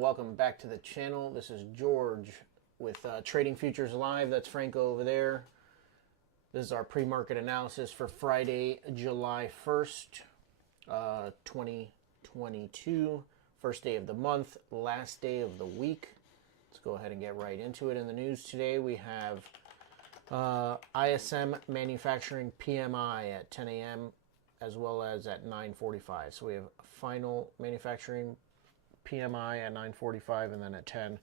welcome back to the channel. This is George with Trading Futures Live. That's Franco over there. This is our pre-market analysis for Friday, July 1st, 2022. First day of the month, last day of the week. Let's go ahead and get right into it. In the news today, we have ISM Manufacturing PMI at 10 a.m. as well as at 9:45. So we have final manufacturing PMI at 9:45 and then at 10.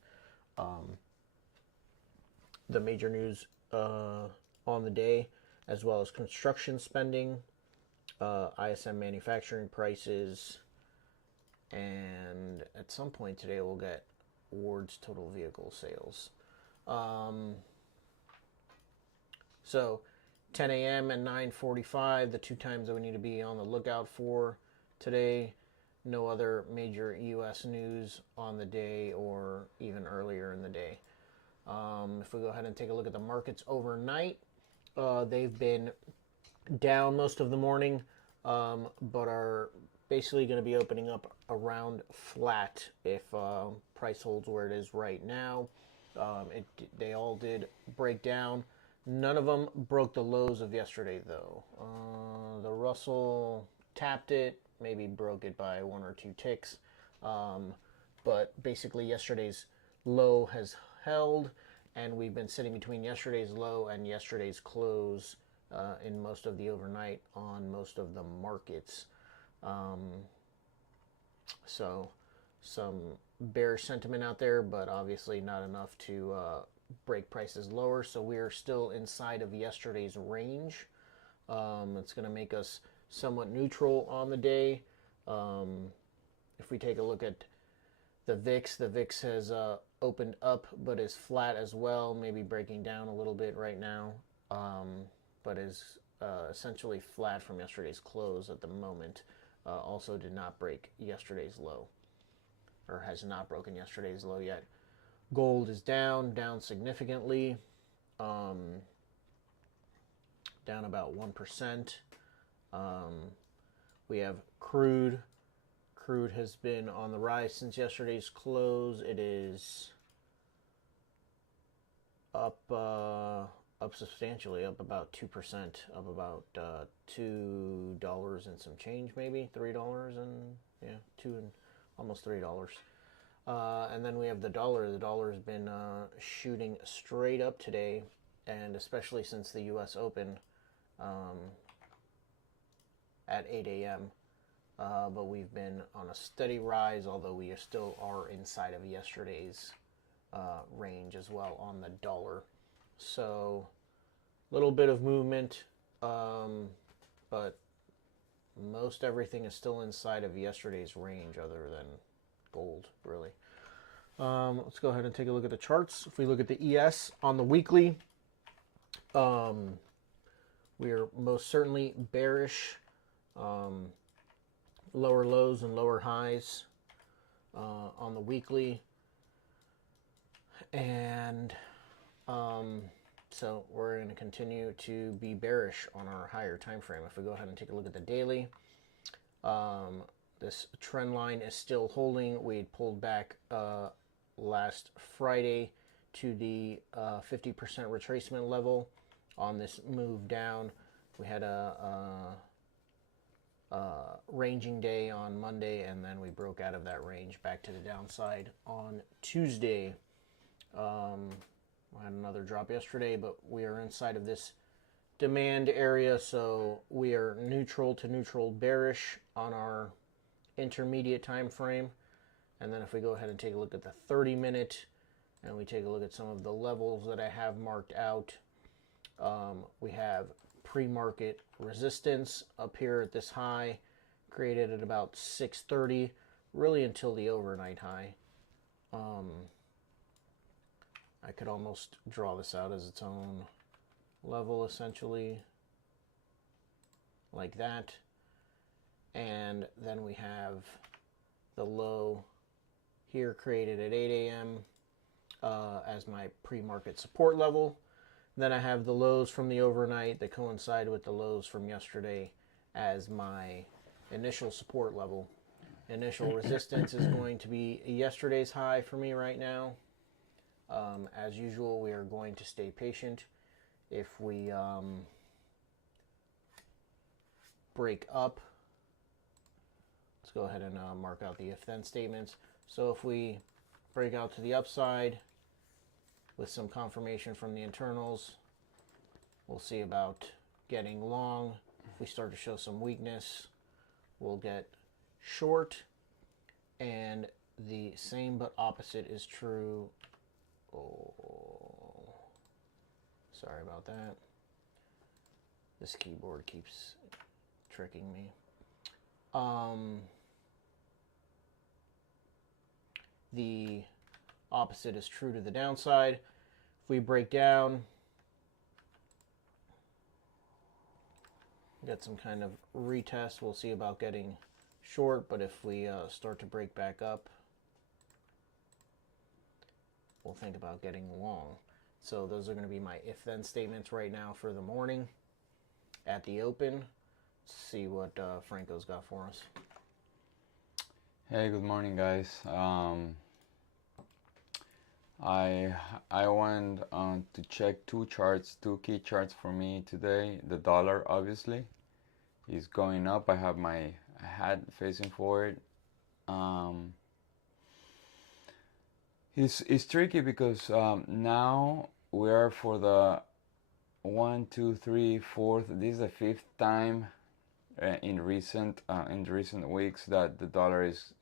The major news on the day, as well as construction spending, ISM manufacturing prices, and at some point today we'll get Ward's total vehicle sales. So 10 a.m. and 9:45, the two times that we need to be on the lookout for today. No other major U.S. news on the day or even earlier in the day. If we go ahead and take a look at the markets overnight, they've been down most of the morning, but are basically going to be opening up around flat if price holds where it is right now. They all did break down. None of them broke the lows of yesterday, though. The Russell tapped it, maybe broke it by one or two ticks. But basically yesterday's low has held, and we've been sitting between yesterday's low and yesterday's close in most of the overnight on most of the markets. So some bearish sentiment out there, but obviously not enough to break prices lower. So we are still inside of yesterday's range. It's going to make us somewhat neutral on the day. If we take a look at the VIX has opened up but is flat as well, maybe breaking down a little bit right now, but is essentially flat from yesterday's close at the moment. Also did not break yesterday's low, or has not broken yesterday's low yet. Gold is down significantly, down about 1%. We have crude. Crude has been on the rise since yesterday's close. It is up substantially, up about 2%, up about $2 and some change, maybe $3 and almost $3. And then we have the dollar. The dollar has been shooting straight up today, and especially since the U.S. Open at 8 a.m. But we've been on a steady rise, although we still are inside of yesterday's range as well on the dollar. So a little bit of movement, but most everything is still inside of yesterday's range other than gold, really. Let's go ahead and take a look at the charts. If we look at the ES on the weekly, we are most certainly bearish. Lower lows and lower highs on the weekly, and so we're going to continue to be bearish on our higher time frame. If we go ahead and take a look at the daily, this trend line is still holding. We pulled back last Friday to the 50% retracement level on this move down. We had a ranging day on Monday, and then we broke out of that range back to the downside on Tuesday. We had another drop yesterday, but we are inside of this demand area, so we are neutral to neutral bearish on our intermediate time frame. And then if we go ahead and take a look at the 30-minute, and we take a look at some of the levels that I have marked out, we have pre-market resistance up here at this high, created at about 6:30, really until the overnight high. I could almost draw this out as its own level, essentially, like that. And then we have the low here created at 8 a.m. As my pre-market support level. Then I have the lows from the overnight that coincide with the lows from yesterday as my initial support level. Initial resistance is going to be yesterday's high for me right now. As usual, we are going to stay patient. If we break up, let's go ahead and mark out the if-then statements. So if we break out to the upside with some confirmation from the internals, we'll see about getting long. If we start to show some weakness, we'll get short. And the same but opposite is true. Oh, sorry about that. This keyboard keeps tricking me. The opposite is true to the downside. If we break down, get some kind of retest, we'll see about getting short, but if we start to break back up, we'll think about getting long. So those are going to be my if-then statements right now for the morning at the open. Let's see what Franco's got for us. Hey, good morning, guys. I went to check two key charts for me today. The dollar, obviously, is going up. I have my hat facing forward. It's tricky because now we are for the 1, 2, 3, 4th. This is the 5th time in recent weeks that the dollar is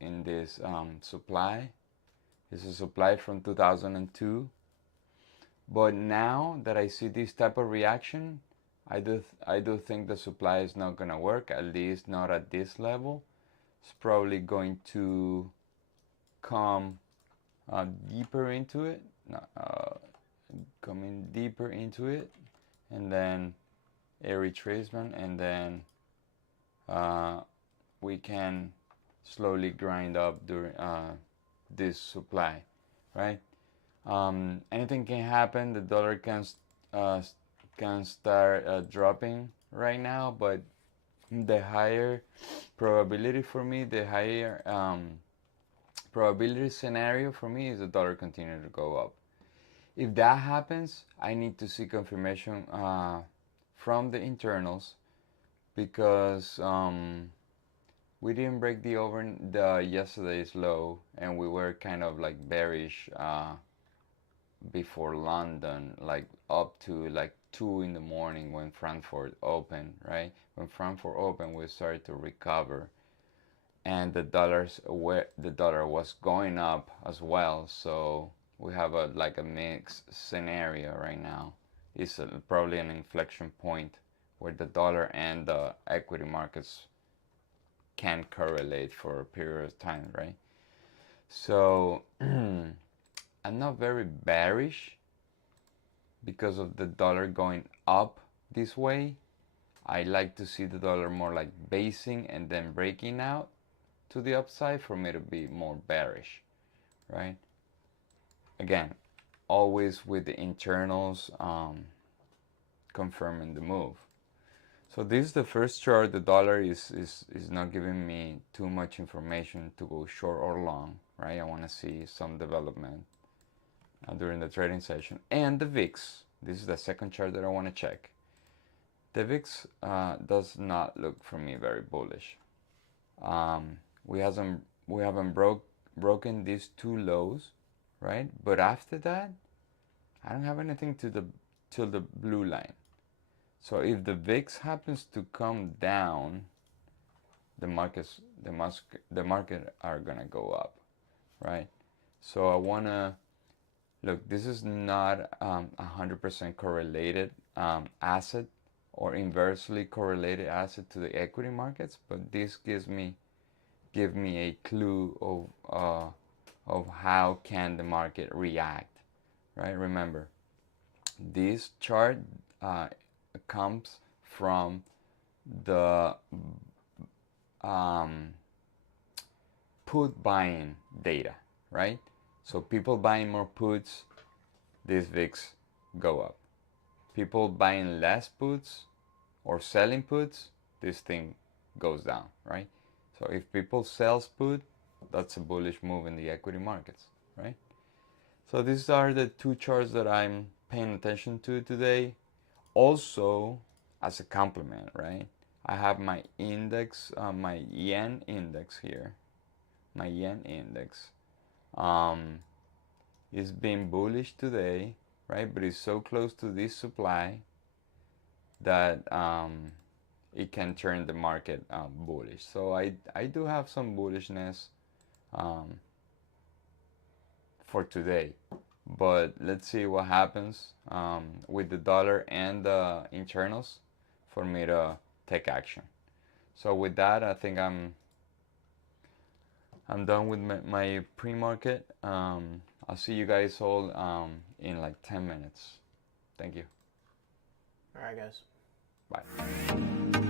in this supply. It's a supply from 2002. But now that I see this type of reaction, I do think the supply is not gonna work, at least not at this level. It's probably going to come deeper into it, coming deeper into it, and then a retracement, and then we can slowly grind up during this supply, right? Anything can happen. The dollar can start dropping right now, but the higher probability for me, the higher probability scenario for me is the dollar continue to go up. If that happens, I need to see confirmation from the internals, because we didn't break the yesterday's low, and we were kind of like bearish before London, like up to like 2 in the morning when Frankfurt opened, right? When Frankfurt opened, we started to recover, and the dollar was going up as well. So we have a mixed scenario right now. It's probably an inflection point where the dollar and the equity markets can correlate for a period of time, right? So I'm not very bearish because of the dollar going up this way. I like to see the dollar more like basing and then breaking out to the upside for me to be more bearish, right? Again, always with the internals confirming the move. So this is the first chart. The dollar is not giving me too much information to go short or long, right? I want to see some development during the trading session. And the VIX, this is the second chart that I want to check. The VIX does not look for me very bullish. We haven't broken these two lows, right? But after that, I don't have anything till the blue line. So if the VIX happens to come down, the market are gonna go up, right? So I wanna look. This is not 100% correlated asset or inversely correlated asset to the equity markets, but this give me a clue of how can the market react, right? Remember, this chart comes from the put buying data, right? So people buying more puts, this VIX go up. People buying less puts or selling puts, this thing goes down, right? So if people sells put, that's a bullish move in the equity markets, right? So these are the two charts that I'm paying attention to today. Also, as a complement, right? I have my index, my yen index here. My yen index is being bullish today, right? But it's so close to this supply that it can turn the market bullish. So I do have some bullishness um, for today. But let's see what happens with the dollar and the internals for me to take action. So with that, I think I'm done with my pre-market. I'll see you guys all in like 10 minutes. Thank you. All right, guys. Bye.